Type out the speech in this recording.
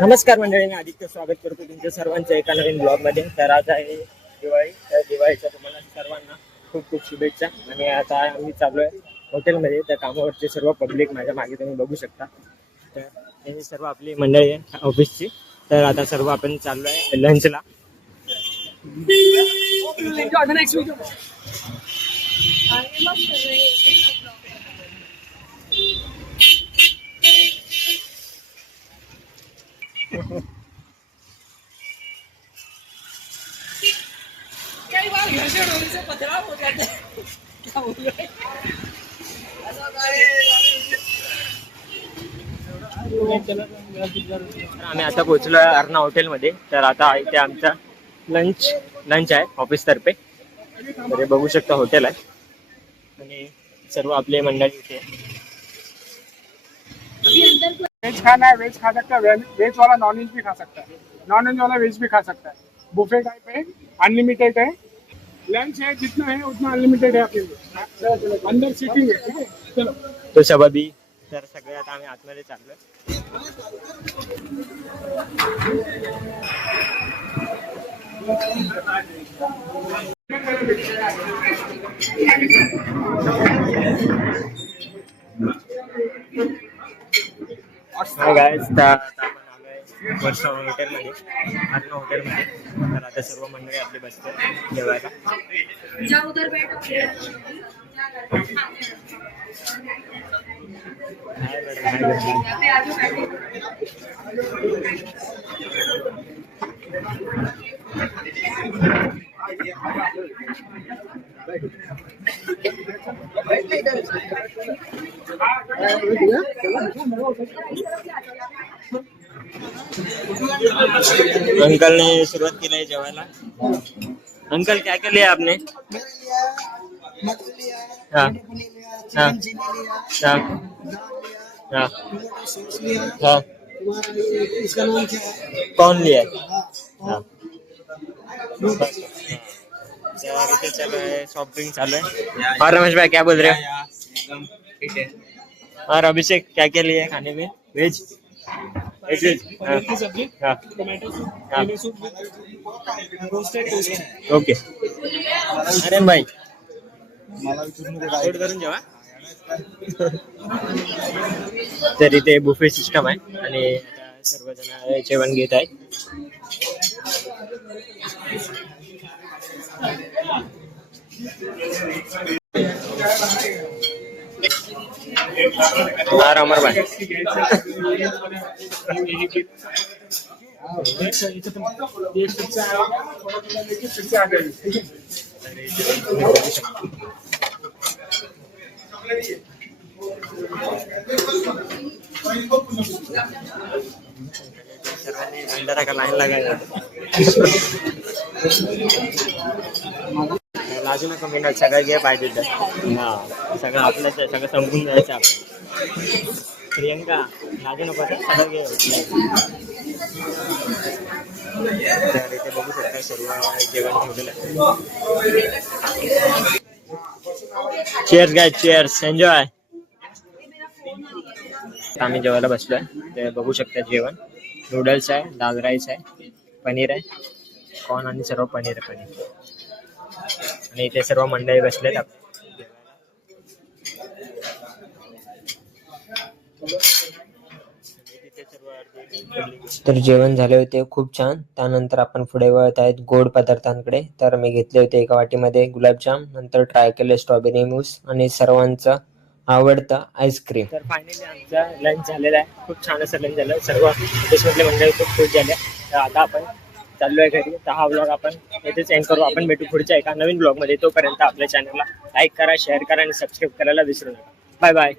नमस्कार मंडळी मी आदित्य स्वागत करतो तुमच्या सर्वांच्या एका नवीन ब्लॉगमध्ये तर आज आहे दिवाळी. तर दिवाळीच्या तुम्हाला सर्वांना खूप खूप शुभेच्छा. आणि आता आम्ही चालू आहे हॉटेलमध्ये त्या कामावरचे सर्व पब्लिक माझ्या मागे तुम्ही बघू शकता. तर हे सर्व आपली मंडळी आहे ऑफिसची तर आता सर्व आपण चाललो आहे लंचला से हो क्या बोल रहे तर आम्ही आता पोहोचलो आहे अर्णा हॉटेलमध्ये. तर आता इथे आमचा लंच लंच आहे ऑफिस तर्फे. तर हे बघू शकता हॉटेल आहे. आणि सर्व आपले मंडळी इथे वेज खाना है वेज खा सकता है वेज वाला नॉन वेज भी खा सकता है. नॉन वेज वाला वेज भी खा सकता है. बुफे टाइप है अनलिमिटेड है. लंच है जितना है उतना अनलिमिटेड है आपके लिए। अंदर सीटिंग है ठीक है? चलो। तो शबाबी तर सगळे आता आम्ही आतमध्ये चाललोय. हाय वर्ष हॉटेलमध्ये अन्न हॉटेलमध्ये तर आता सर्व मंडळी आपली बसते जेवायला. जा उधर बैठो hi madam hi madam. Uncle ने शुरुआत की जेवायला अंकल, क्या क्या लिया आपने? हाँ हाँ हाँ कौन लिया? हाँ। इथे चालू है सॉफ्ट ड्रिंक चालू है। और रमेश भाई, क्या बोल रहे हो। और अभिषेक क्या क्या लिया है खाने में? वेज? Veg veg. हाँ। हाँ। हाँ। ओके। अरे भाई। तर इथे बुफे सिस्टम आहे आणि सर्वजण जेवण घेत आहेत. ठीक है सर्वांनी भंडारा का लाईन लागायला लाजू नका मिनट सगळं घे पाहिजे सगळं आपलंच आहे सगळं संपून जायचं प्रियंका, लाजू नको सगळं घे. तर इथे बघू शकता सर्व जेवण ठेवलेलं चेअर्स गाय चेअर्स एन्जॉय आम्ही जेवायला बसलोय. ते बघू शकता जेवण. नूडल्स आहे, दाल राईस आहे, पनीर आहे. कॉर्न आणि सर्व पनीर पनीर. आणि इथे सर्व मंडळी बसलेत. तर जेवण झाले होते खूप छान. त्यानंतर आपण पुढे वळत आहेत गोड पदार्थांकडे. तर मी घेतले होते एका वाटीमध्ये गुलाबजाम नंतर ट्राय केले स्ट्रॉबेरी मूस आणि सर्वांचं आवडतं आईस्क्रीम तर फायनली आमचा लंच झालेला आहे. खूप छान असं लंच झालं. सर्व मंडळी खूप खुश झाले. तर आता आपण चाललोय घरी. तर हा ब्लॉग आपण इथेच एंड करू. आपण भेटू पुढच्या एका नवीन ब्लॉगमध्ये. तोपर्यंत आपल्या चॅनलला लाईक करा शेअर करा आणि सबस्क्राईब करायला विसरू नका. Bye bye